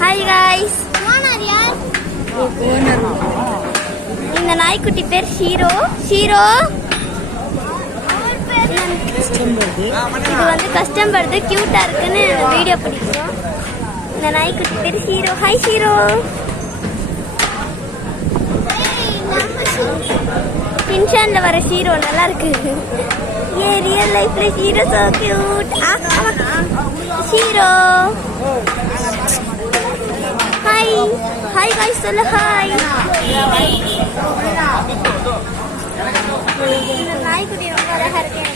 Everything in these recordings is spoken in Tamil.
Hi guys. ஓனர் யார்? ஓனர். இந்த நாய்க்குட்டி பேர் ஷீரோ. ஷீரோ. இது வந்து கஸ்டமர் கியூட்டா இருக்குன்னு வீடியோ பிடிக்கிறோம். இந்த நாய்க்குட்டி பேர் ஷீரோ. ஹாய் ஷீரோ. பின்ஷான்ல வர ஷீரோ நல்லா இருக்கு. ये रियल लाइफ में हीरो so cute. हीरो हाय हाय गाइस चलो हाय. नाई कुटी ரொம்ப அழகா இருக்கு.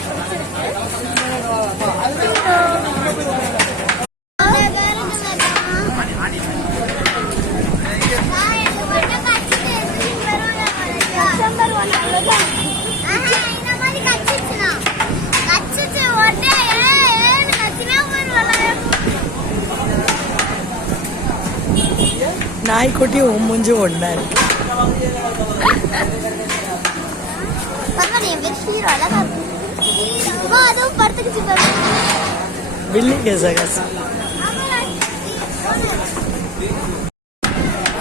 நாய்க்குட்டி மூஞ்சி ஒண்ணா இருக்கு.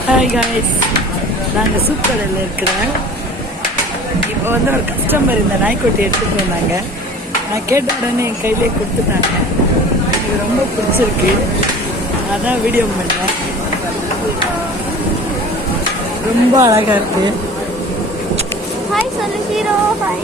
ஹாய் காய்ஸ், நாங்கள் சூப் கடையில் இருக்கிறேன். இப்போ வந்து ஒரு கஸ்டமர் இந்த நாய்க்குட்டி எடுத்துகிட்டு வந்தாங்க. நான் கேட்ட உடனே என் கையிலே கொடுத்துட்டாங்க. எனக்கு ரொம்ப பிடிச்சிருக்கு, அதான் வீடியோ பண்ணேன். ரொம்ப அழகா இருக்கு. ஹாய் சொல்லு ஷீரோ. ஹாய்.